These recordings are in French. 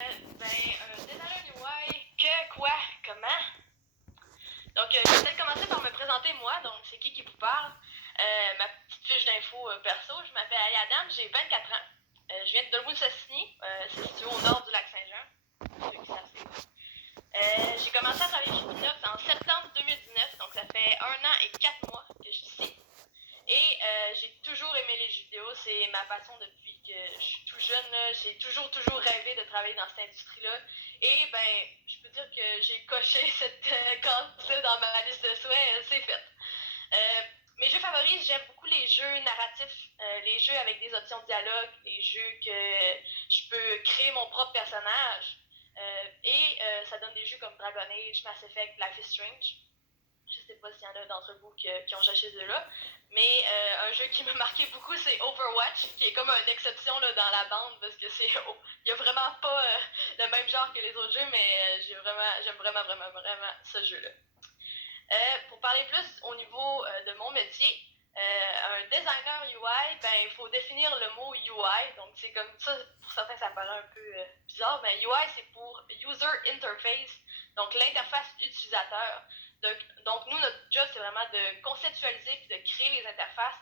Un designer UI, que, quoi, comment? Donc, je vais peut-être commencer par me présenter moi, donc c'est qui vous parle. Ma petite fiche d'info perso, je m'appelle Ali Adam, j'ai 24 ans. Je viens de Dolbeau-Sassini, c'est situé au nord du lac Saint-Jean, pour ceux qui savent. J'ai commencé à travailler chez Pinox en septembre 2019, donc ça fait 1 an et 4 mois que je suis ici. Et j'ai toujours aimé les jeux vidéo, c'est ma passion depuis que je suis tout jeune. Là. J'ai toujours rêvé de travailler dans cette industrie-là. Et je peux dire que j'ai coché cette case-là dans ma liste de souhaits, c'est fait. Mes jeux favoris, j'aime beaucoup les jeux narratifs, les jeux avec des options de dialogue, les jeux que je peux créer mon propre personnage. Ça donne des jeux comme Dragon Age, Mass Effect, Life is Strange. Je sais pas s'il y en a d'entre vous qui ont joué chez eux-là. Mais un jeu qui m'a marqué beaucoup, c'est Overwatch, qui est comme une exception là, dans la bande, parce que c'est il y a vraiment pas le même genre que les autres jeux, mais j'aime vraiment ce jeu-là. Pour parler plus au niveau de mon métier, un designer UI, il faut définir le mot UI. Donc, c'est comme ça, pour certains, ça paraît un peu bizarre. Mais UI, c'est pour User Interface, donc l'interface utilisateur. Donc, nous, notre job, c'est vraiment de conceptualiser et de créer les interfaces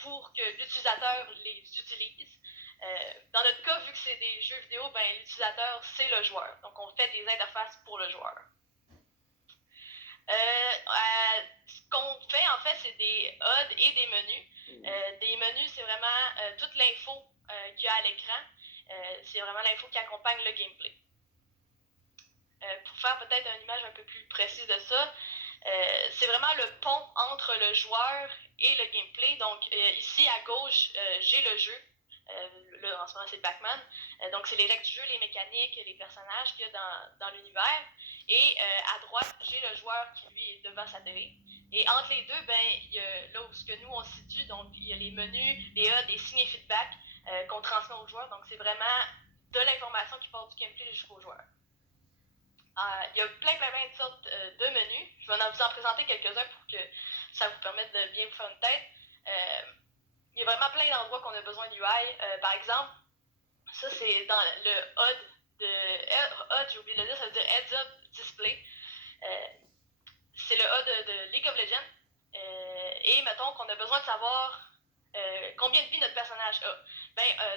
pour que l'utilisateur les utilise. Dans notre cas, vu que c'est des jeux vidéo, l'utilisateur, c'est le joueur. Donc, on fait des interfaces pour le joueur. Ce qu'on fait, en fait, c'est des HUD et des menus. Des menus, c'est vraiment toute l'info qu'il y a à l'écran. C'est vraiment l'info qui accompagne le gameplay. Pour faire peut-être une image un peu plus précise de ça, c'est vraiment le pont entre le joueur et le gameplay. Donc, ici, à gauche, j'ai le jeu. Là, en ce moment, c'est Pac-Man. Donc, c'est les règles du jeu, les mécaniques, les personnages qu'il y a dans l'univers. Et à droite, j'ai le joueur qui, lui, est devant sa télé. Et entre les deux, il y a là où ce que nous, on se situe. Donc, il y a les menus, les HUD, les signes et feedback qu'on transmet aux joueurs. Donc, c'est vraiment de l'information qui part du gameplay jusqu'au joueur. Il y a plein de sortes de menus. Je vais vous en présenter quelques-uns pour que ça vous permette de bien vous faire une tête. Il y a vraiment plein d'endroits qu'on a besoin d'UI. Par exemple, ça c'est dans le HUD HUD, j'ai oublié de le dire, ça veut dire Heads Up Display. C'est le HUD de League of Legends. Et mettons qu'on a besoin de savoir combien de vie notre personnage a.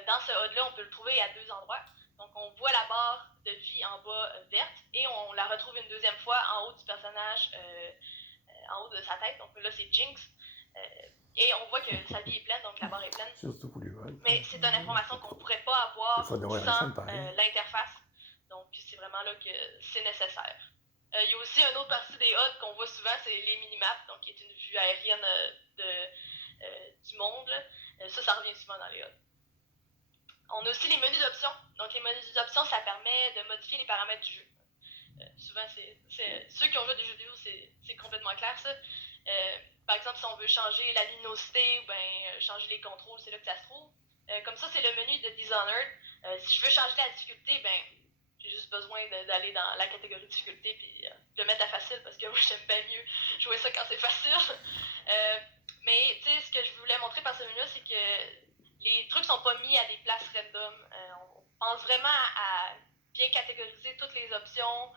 Dans ce HUD-là, on peut le trouver à 2 endroits. Donc, on voit la barre de vie en bas verte et on la retrouve une deuxième fois en haut du personnage, en haut de sa tête. Donc là, c'est Jinx. Et on voit que sa vie est pleine, donc la barre est pleine. Mais c'est une information qu'on ne pourrait pas avoir sans l'interface. Donc, c'est vraiment là que c'est nécessaire. Il y a aussi une autre partie des HUD qu'on voit souvent, c'est les minimaps, donc qui est une vue aérienne du monde. Ça revient souvent dans les HUD. On a aussi les menus d'options. Donc, les menus d'options, ça permet de modifier les paramètres du jeu. Souvent, ceux qui ont joué des jeux vidéo, c'est complètement clair, ça. Par exemple, si on veut changer la luminosité ou changer les contrôles, c'est là que ça se trouve. Comme ça, c'est le menu de Dishonored. Si je veux changer la difficulté, j'ai juste besoin d'aller dans la catégorie difficulté puis de le mettre à facile parce que moi, j'aime bien mieux jouer ça quand c'est facile. Mais, tu sais, ce que je voulais montrer par ce menu-là, c'est que les trucs sont pas mis à des places random. On pense vraiment à bien catégoriser toutes les options,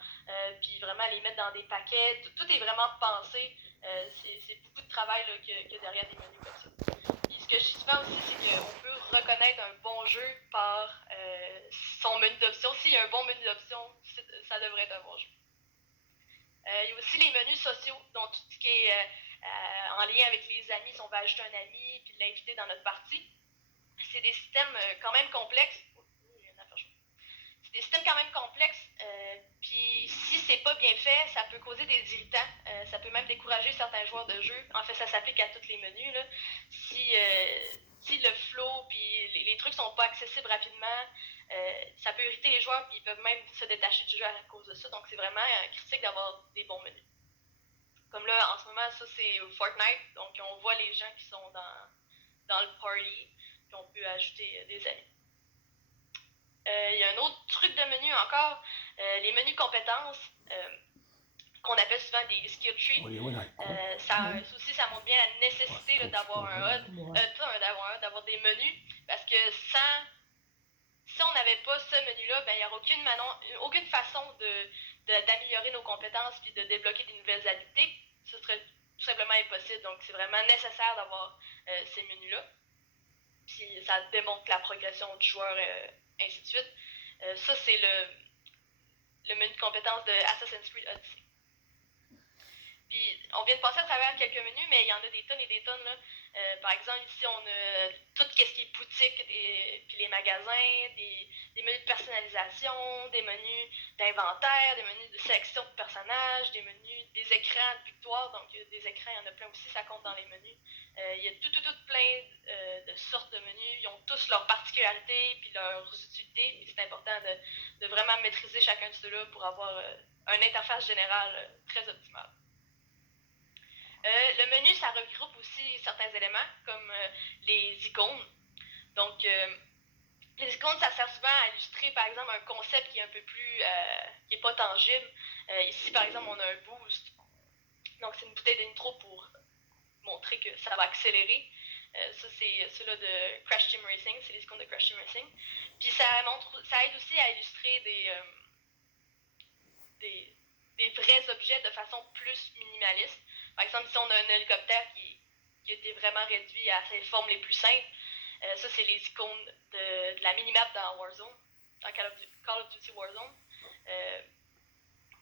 puis vraiment les mettre dans des paquets. Tout est vraiment pensé. C'est beaucoup de travail qu'il y a derrière des menus comme ça. Puis ce que je dis souvent aussi, c'est qu'on peut reconnaître un bon jeu par son menu d'options. S'il y a un bon menu d'options, ça devrait être un bon jeu. Il y a aussi les menus sociaux, donc tout ce qui est en lien avec les amis, si on veut ajouter un ami puis l'inviter dans notre partie. C'est des systèmes quand même complexes. C'est des systèmes quand même complexes. Puis si c'est pas bien fait, ça peut causer des irritants. Ça peut même décourager certains joueurs de jeu. En fait, ça s'applique à tous les menus. Là. Si le flow puis les trucs sont pas accessibles rapidement, ça peut irriter les joueurs puis ils peuvent même se détacher du jeu à cause de ça. Donc c'est vraiment critique d'avoir des bons menus. Comme là, en ce moment, ça c'est Fortnite. Donc on voit les gens qui sont dans le party. Puis on peut ajouter des amis. Il y a un autre truc de menu encore, les menus compétences, qu'on appelle souvent des skill trees. Ça montre bien la nécessité d'avoir un HUD, d'avoir des menus, parce que si on n'avait pas ce menu-là, ben, il n'y aurait aucune façon d'améliorer nos compétences puis de débloquer des nouvelles habiletés. Ce serait tout simplement impossible. Donc, c'est vraiment nécessaire d'avoir ces menus-là. Puis, ça démontre la progression du joueur, ainsi de suite. Ça, c'est le menu de compétences de Assassin's Creed Odyssey. Puis, on vient de passer à travers quelques menus, mais il y en a des tonnes et des tonnes, là. Par exemple, ici, on a tout ce qui est boutique, puis les magasins, des menus de personnalisation, des menus d'inventaire, des menus de sélection de personnages, des menus, des écrans de victoire. Donc, des écrans, il y en a plein aussi, ça compte dans les menus. Il y a tout plein de sortes de menus. Ils ont tous leurs particularités puis leurs utilités. Puis c'est important de vraiment maîtriser chacun de ceux-là pour avoir une interface générale très optimale. Le menu, ça regroupe aussi certains éléments, comme les icônes. Donc, les icônes, ça sert souvent à illustrer, par exemple, un concept qui est un peu plus... qui n'est pas tangible. Ici, par exemple, on a un boost. Donc, c'est une bouteille d'intro pour montrer que ça va accélérer. Ça, c'est ceux-là de Crash Team Racing. C'est les icônes de Crash Team Racing. Puis, ça aide aussi à illustrer des vrais objets de façon plus minimaliste. Par exemple, si on a un hélicoptère qui a été vraiment réduit à ses formes les plus simples, ça, c'est les icônes de la minimap dans Warzone, dans Call of Duty Warzone.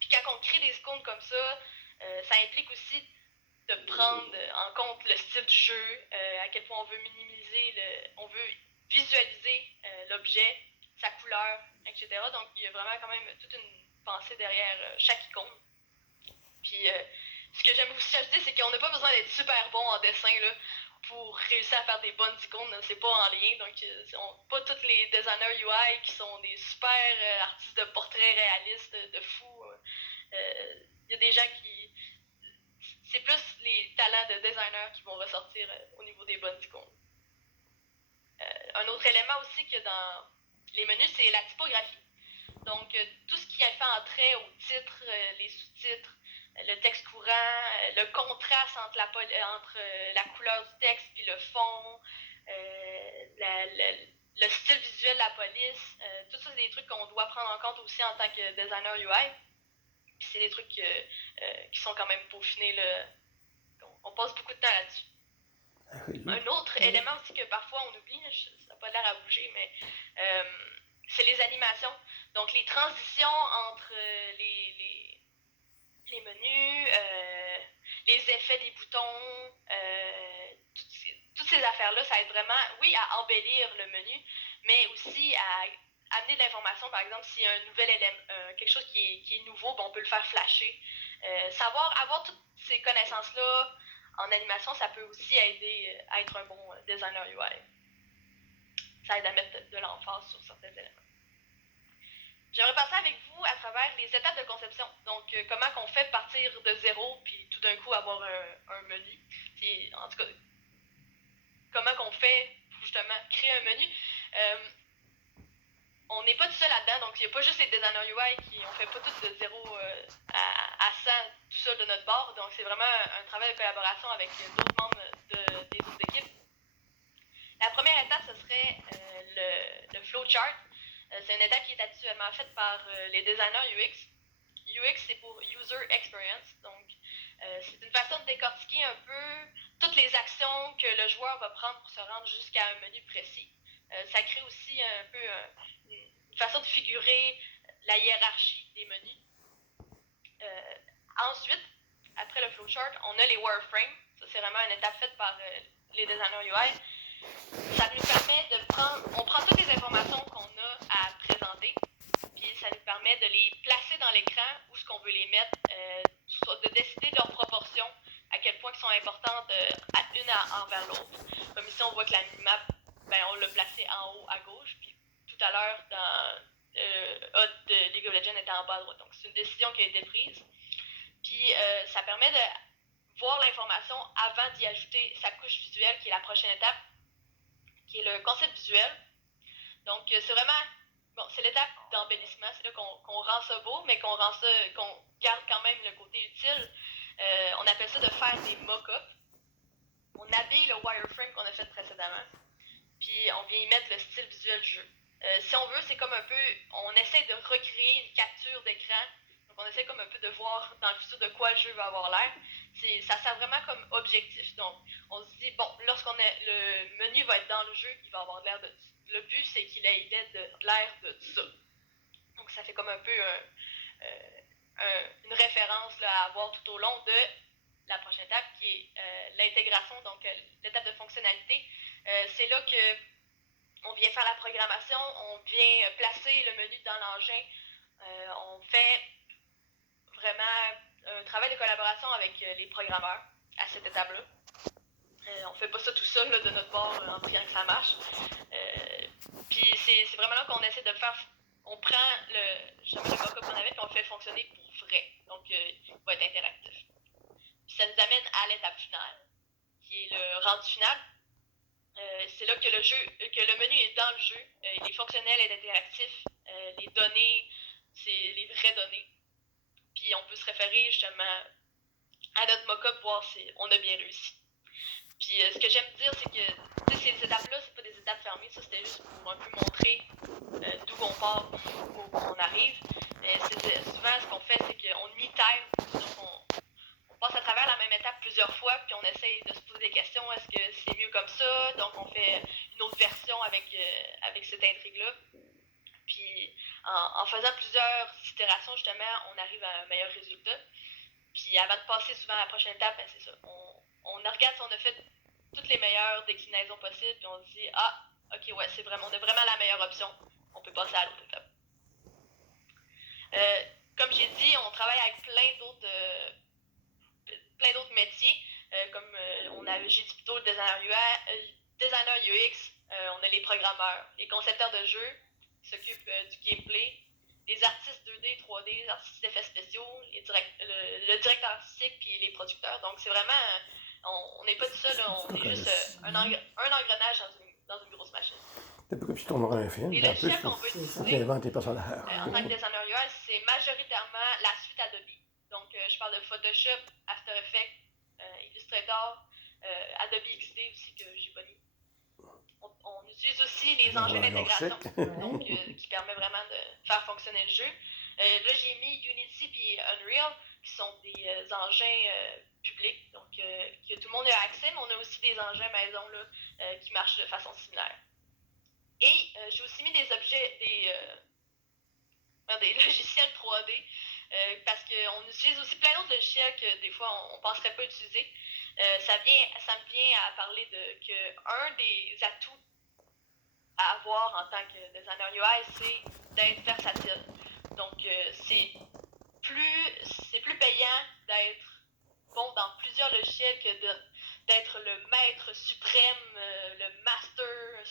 Puis quand on crée des icônes comme ça implique aussi de prendre en compte le style du jeu, à quel point on veut on veut visualiser l'objet, sa couleur, etc. Donc, il y a vraiment quand même toute une pensée derrière chaque icône. Puis, ce que j'aime aussi ajouter, c'est qu'on n'a pas besoin d'être super bon en dessin là, pour réussir à faire des bonnes icônes. C'est pas en lien. Donc, pas tous les designers UI qui sont des super artistes de portraits réalistes, de fous. Il y a des gens qui... C'est plus les talents de designers qui vont ressortir au niveau des bonnes icônes. Un autre élément aussi que dans les menus, c'est la typographie. Donc, tout ce qui a fait entrer au titre, les sous-titres, le texte courant, le contraste entre la couleur du texte puis le fond, le style visuel de la police, tout ça, c'est des trucs qu'on doit prendre en compte aussi en tant que designer UI. Puis c'est des trucs qui sont quand même peaufinés, là. On passe beaucoup de temps là-dessus. Un autre élément aussi que parfois on oublie, ça n'a pas l'air à bouger, mais c'est les animations. Donc les transitions entre les menus, les effets des boutons, toutes ces affaires-là, ça aide vraiment, oui, à embellir le menu, mais aussi à amener de l'information. Par exemple, s'il y a un nouvel élément, quelque chose qui est nouveau, on peut le faire flasher. Avoir toutes ces connaissances-là en animation, ça peut aussi aider à être un bon designer UI. Ça aide à mettre de l'emphase sur certains éléments. J'aimerais passer avec vous à travers les étapes de conception. Donc, comment qu'on fait partir de zéro, puis tout d'un coup avoir un menu. Puis, en tout cas, comment qu'on fait pour justement créer un menu. On n'est pas tout seul là-dedans, donc il n'y a pas juste les designers UI on fait pas tout de 0 à 100 tout seul de notre bord. Donc, c'est vraiment un travail de collaboration avec d'autres membres des autres équipes. La première étape, ce serait le flowchart. C'est une étape qui est actuellement faite par les designers UX. UX, c'est pour User Experience. Donc, c'est une façon de décortiquer un peu toutes les actions que le joueur va prendre pour se rendre jusqu'à un menu précis. Ça crée aussi un peu une façon de figurer la hiérarchie des menus. Ensuite, après le flowchart, on a les wireframes. Ça, c'est vraiment une étape faite par les designers UI. Ça nous permet on prend toutes les informations qu'on a à présenter, puis ça nous permet de les placer dans l'écran où ce qu'on veut les mettre, de décider de leurs proportions, à quel point ils sont importantes une envers l'autre. Comme ici, on voit que la minimap, on l'a placée en haut à gauche, puis tout à l'heure, dans HUD de League of Legends était en bas à droite. Donc, c'est une décision qui a été prise. Puis, ça permet de voir l'information avant d'y ajouter sa couche visuelle, qui est la prochaine étape, qui est le concept visuel. Donc, c'est vraiment, c'est l'étape d'embellissement. C'est là qu'on rend ça beau, mais qu'on garde quand même le côté utile. On appelle ça de faire des mock-ups. On habille le wireframe qu'on a fait précédemment, puis on vient y mettre le style visuel du jeu. si on veut, c'est comme un peu, on essaie de recréer une capture d'écran. Donc on essaie comme un peu de voir dans le futur de quoi le jeu va avoir l'air. Ça sert vraiment comme objectif. Donc on se dit, bon, le menu va être dans le jeu, il va avoir l'air de... Le but, c'est qu'il ait l'air de ça. Donc ça fait comme un peu une référence là, à avoir tout au long de la prochaine étape qui est l'intégration, donc l'étape de fonctionnalité. C'est là que on vient faire la programmation, on vient placer le menu dans l'engin, on fait vraiment un travail de collaboration avec les programmeurs à cette étape-là. On fait pas ça tout seul là, de notre bord en priant que ça marche. Puis c'est vraiment là qu'on essaie de le faire. On prend le mock-up qu'on avait et on le fait fonctionner pour vrai. Donc il va être interactif. Puis ça nous amène à l'étape finale, qui est le rendu final. C'est là que le menu est dans le jeu. Il est fonctionnel, il est interactif. Les données, c'est les vraies données. Puis on peut se référer justement à notre mock-up, voir si on a bien réussi. Puis ce que j'aime dire, c'est que ces étapes-là, c'est pas des étapes fermées. Ça, c'était juste pour un peu montrer d'où on part et où on arrive. Mais souvent, ce qu'on fait, c'est qu'on e-time. Donc on passe à travers la même étape plusieurs fois, puis on essaye de se poser des questions. Est-ce que c'est mieux comme ça? Donc on fait une autre version avec cette intrigue-là. Puis en faisant plusieurs itérations, justement, on arrive à un meilleur résultat. Puis avant de passer souvent à la prochaine étape, ben, c'est ça. On regarde si on a fait toutes les meilleures déclinaisons possibles, puis on se dit, ah, ok, ouais, on a vraiment la meilleure option. On peut passer à l'autre étape. Comme j'ai dit, on travaille avec plein d'autres métiers, comme j'ai dit plutôt le designer UX, on a les programmeurs, les concepteurs de jeux qui s'occupent du gameplay, les artistes 2D, 3D, les artistes d'effets spéciaux, le directeur artistique puis les producteurs. Donc c'est vraiment, on n'est pas tout seul, on est juste un engrenage dans une grosse machine. C'est un peu comme si tu tournerais un film. Les logiciels qu'on peut utiliser Tu inventes tes personnages. en tant que designer UI, c'est majoritairement la suite Adobe. Donc je parle de Photoshop, After Effects, Illustrator, Adobe XD aussi que j'ai pas mis. On utilise aussi les engins d'intégration, donc qui permet vraiment de faire fonctionner le jeu. Là, j'ai mis Unity et Unreal, qui sont des engins publics, donc que tout le monde a accès, mais on a aussi des engins maison là, qui marchent de façon similaire. Et j'ai aussi mis des objets, des logiciels 3D, parce qu'on utilise aussi plein d'autres logiciels que des fois on ne penserait pas utiliser. Ça me vient à parler qu'un des atouts à avoir en tant que designer UI, c'est d'être versatile. Donc c'est plus payant d'être bon dans plusieurs logiciels que d'être le maître suprême, le master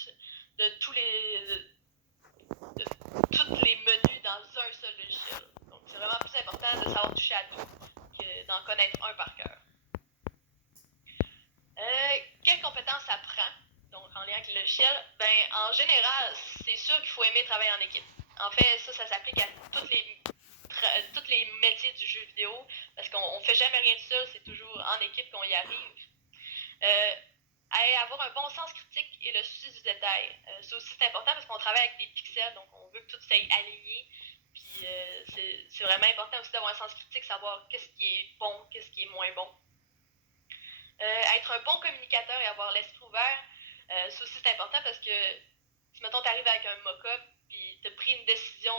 de tous les menus dans un seul logiciel. Donc c'est vraiment plus important de savoir toucher à tout que d'en connaître un par cœur. Quelles compétences ça prend? Donc en lien avec le logiciel, ben en général, c'est sûr qu'il faut aimer travailler en équipe. En fait, ça s'applique à tous les métiers du jeu vidéo, parce qu'on fait jamais rien tout seul, c'est toujours en équipe qu'on y arrive. Avoir un bon sens critique et le souci du détail. Ça aussi c'est important parce qu'on travaille avec des pixels, donc on veut que tout soit aligné. Puis c'est vraiment important aussi d'avoir un sens critique, savoir qu'est-ce qui est bon, qu'est-ce qui est moins bon. Être un bon communicateur et avoir l'esprit ouvert, ça aussi c'est important parce que si mettons tu arrives avec un mock-up puis tu as pris une décision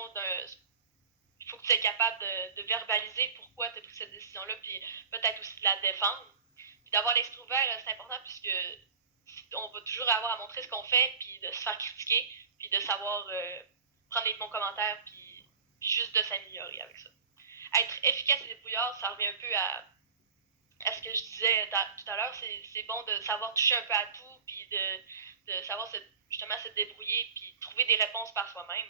il faut que tu sois capable de verbaliser pourquoi tu as pris cette décision-là, puis peut-être aussi de la défendre. Puis d'avoir l'esprit ouvert, c'est important puisque on va toujours avoir à montrer ce qu'on fait, puis de se faire critiquer, puis de savoir prendre les bons commentaires, puis juste de s'améliorer avec ça. Être efficace et débrouillard, ça revient un peu à ce que je disais tout à l'heure, c'est bon de savoir toucher un peu à tout, puis de savoir justement se débrouiller, puis trouver des réponses par soi-même.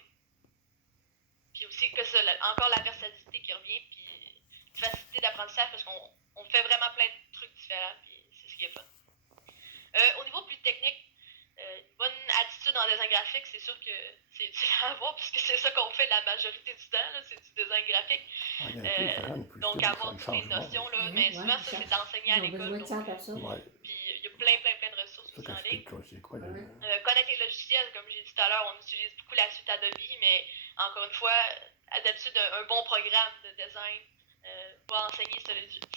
Puis aussi que ça, encore la versatilité qui revient, puis une facilité d'apprentissage parce qu'on fait vraiment plein de trucs différents, puis c'est ce qui est fun. Au niveau plus technique, une bonne attitude en design graphique, c'est sûr que c'est à avoir puisque c'est ça qu'on fait la majorité du temps, là, c'est du design graphique. Donc avoir toutes les notions, là, mais souvent ça c'est enseigné à l'école. Puis il y a plein de ressources aussi en ligne. C'est quoi, là? Connaître les logiciels, comme j'ai dit tout à l'heure, on utilise beaucoup la suite Adobe, mais encore une fois, d'habitude, un bon programme de design va enseigner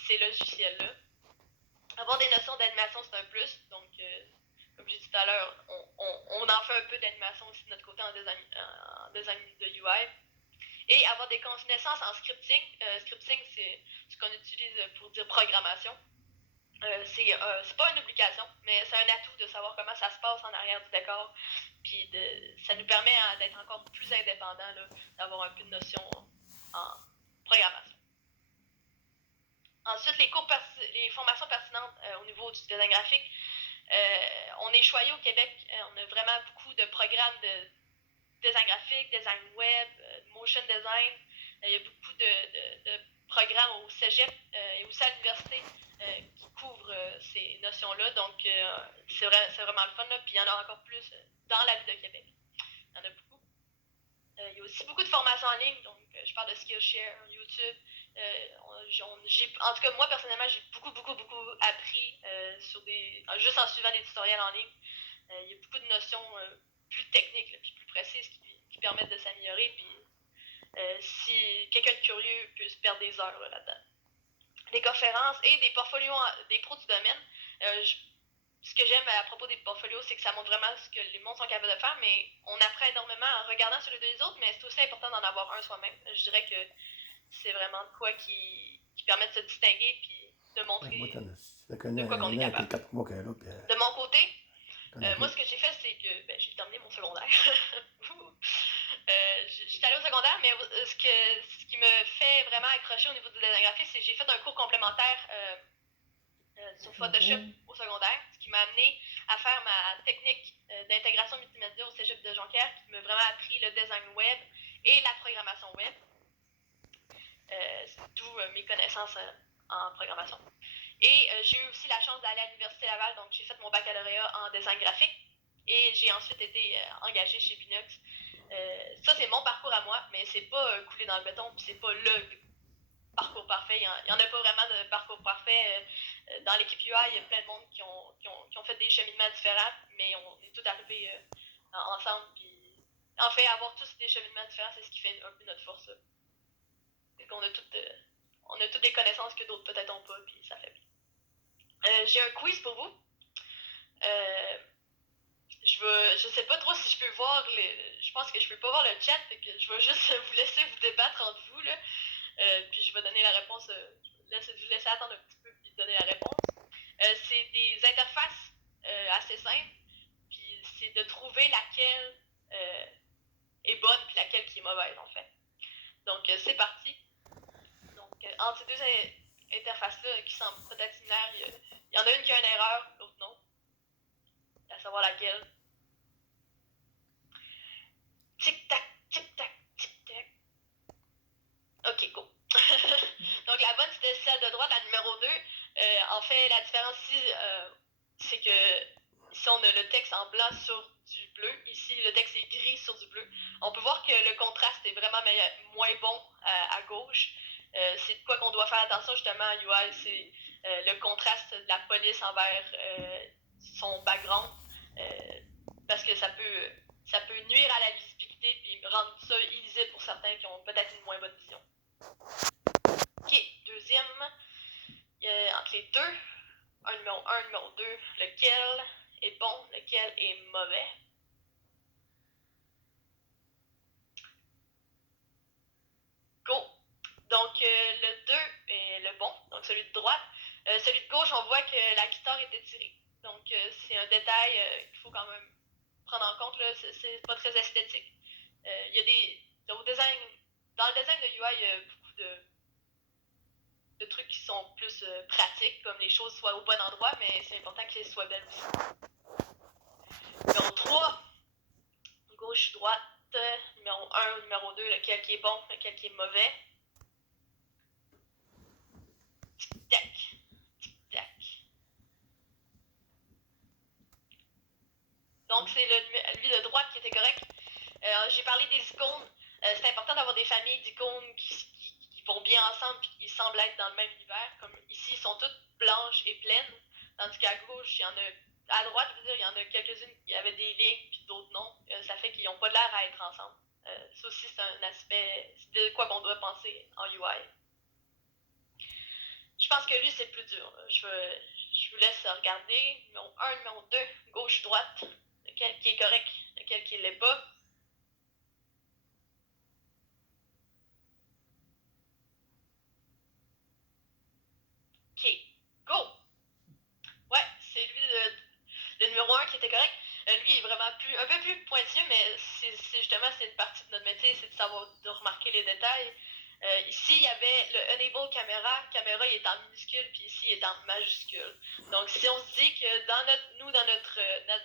ces logiciels-là. Avoir des notions d'animation, c'est un plus. Donc, comme j'ai dit tout à l'heure, on en fait un peu d'animation aussi de notre côté en design de UI. Et avoir des connaissances en scripting. Scripting, c'est ce qu'on utilise pour dire programmation. C'est pas une obligation, mais c'est un atout de savoir comment ça se passe en arrière du décor. Puis ça nous permet d'être encore plus indépendants, d'avoir un peu de notion en programmation. Ensuite, les formations pertinentes au niveau du design graphique. On est choyé au Québec. On a vraiment beaucoup de programmes de design graphique, design web, motion design. Il y a beaucoup de programmes au cégep et aussi à l'université qui couvrent ces notions-là. Donc, c'est vraiment le fun. Là. Puis il y en a encore plus dans la ville de Québec. Il y en a beaucoup. Il y a aussi beaucoup de formations en ligne. Donc, je parle de Skillshare, YouTube. En tout cas, moi, personnellement, j'ai beaucoup appris juste en suivant des tutoriels en ligne. Il y a beaucoup de notions plus techniques et plus précises qui permettent de s'améliorer. Puis, si quelqu'un de curieux peut se perdre des heures là-dedans. Des conférences et des portfolios des pros du domaine. Ce que j'aime à propos des portfolios, c'est que ça montre vraiment ce que les mondes sont capables de faire, mais on apprend énormément en regardant sur les deux autres, mais c'est aussi important d'en avoir un soi-même. Je dirais que c'est vraiment de quoi qui permet de se distinguer puis de montrer de quoi qu'on est capable. De mon côté, moi, ce que j'ai fait, c'est que j'ai terminé mon secondaire. J'étais allée au secondaire, mais ce qui me fait vraiment accrocher au niveau du design graphique, c'est que j'ai fait un cours complémentaire sur Photoshop au secondaire, ce qui m'a amené à faire ma technique d'intégration multimédia au cégep de Jonquière, qui m'a vraiment appris le design web et la programmation web. D'où mes connaissances en programmation. Et j'ai eu aussi la chance d'aller à l'Université Laval, donc j'ai fait mon baccalauréat en design graphique et j'ai ensuite été engagée chez Binox. Ça, c'est mon parcours à moi, mais c'est pas coulé dans le béton, puis c'est pas le parcours parfait. Il n'y en a pas vraiment de parcours parfait. Dans l'équipe UI, il y a plein de monde qui ont fait des cheminements différents, mais on est tous arrivés ensemble. Puis, en fait, avoir tous des cheminements différents, c'est ce qui fait un peu notre force. C'est qu'on a toutes des connaissances que d'autres peut-être n'ont pas, puis ça fait bien. J'ai un quiz pour vous. Je sais pas trop si je peux voir je pense que je peux pas voir le chat, fait que je vais juste vous laisser vous débattre entre vous, là. Puis je vais donner la réponse. Je vais vous laisser attendre un petit peu puis donner la réponse. C'est des interfaces assez simples, puis c'est de trouver laquelle est bonne puis laquelle qui est mauvaise, en fait. Donc, c'est parti. Donc, entre ces deux interfaces-là qui semblent peut-être similaires, il y en a une qui a une erreur, l'autre non. À savoir laquelle. Tic-tac, tic-tac, tic-tac. Ok, go. Donc, la bonne, c'était celle de droite, la numéro 2. En fait, la différence ici, c'est que ici, on a le texte en blanc sur du bleu. Ici, le texte est gris sur du bleu. On peut voir que le contraste est vraiment moins bon à gauche. C'est de quoi qu'on doit faire attention justement à UI, c'est le contraste de la police envers son background, parce que ça peut nuire à la lisibilité puis rendre ça illisible pour certains qui ont peut-être une moins bonne vision. Ok, deuxième, entre les deux, numéro 1, numéro 2, lequel est bon, lequel est mauvais. Go! Donc, le 2 est le bon, donc celui de droite. Celui de gauche, on voit que la guitare est étirée. Donc, c'est un détail qu'il faut quand même prendre en compte. Là, c'est pas très esthétique. Il y a dans le design de UI, il y a beaucoup de trucs qui sont plus pratiques, comme les choses soient au bon endroit, mais c'est important qu'elles soient belles aussi. Numéro 3, gauche, droite, numéro 1, numéro 2, lequel qui est bon, lequel qui est mauvais. Tic-tac, tic-tac. Donc, c'est lui de droite qui était correct. J'ai parlé des icônes. C'est important d'avoir des familles d'icônes qui vont bien ensemble et qui semblent être dans le même univers. Comme ici, ils sont toutes blanches et pleines, tandis qu'à gauche, il y en a à droite, je veux dire, il y en a quelques-unes qui avaient des lignes puis d'autres non. Ça fait qu'ils n'ont pas l'air à être ensemble. Ça aussi, c'est un aspect de quoi qu'on doit penser en UI. Je pense que lui, c'est le plus dur. Je vous laisse regarder. Numéro 1, numéro 2, gauche-droite. Lequel qui est correct, lequel qui ne l'est pas. OK, go! Ouais, c'est lui le numéro 1 qui était correct. Lui il est vraiment un peu plus pointilleux, mais c'est justement c'est une partie de notre métier, c'est de remarquer les détails. Ici, il y avait le Enable Camera. Caméra, il est en minuscule, puis ici, il est en majuscule. Donc, si on se dit que dans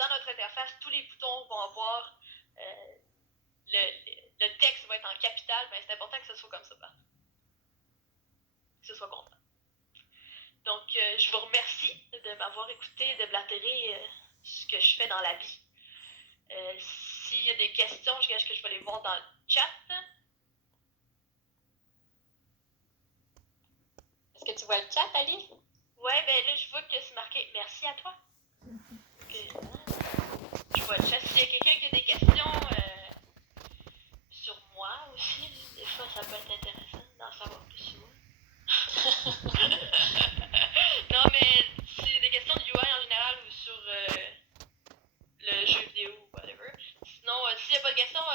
notre interface, tous les boutons vont avoir le texte va être en capital, ben, c'est important que ce soit comme ça, que ce soit content. Donc, je vous remercie de m'avoir écouté, de blatérer ce que je fais dans la vie. S'il y a des questions, je gage que je vais les voir dans le chat. Est-ce que tu vois le chat, Ali? Ouais, ben là, je vois que c'est marqué « Merci à toi ». Je vois le chat. S'il y a quelqu'un qui a des questions sur moi aussi, des fois, ça peut être intéressant d'en savoir plus sur moi. Non, mais s'il y a des questions de UI en général ou sur le jeu vidéo ou whatever. Sinon, s'il n'y a pas de questions,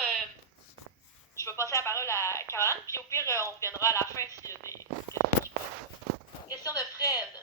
je vais passer la parole à Caroline, puis au pire, on reviendra à la fin s'il y a des questions qui passent. Question de Fred.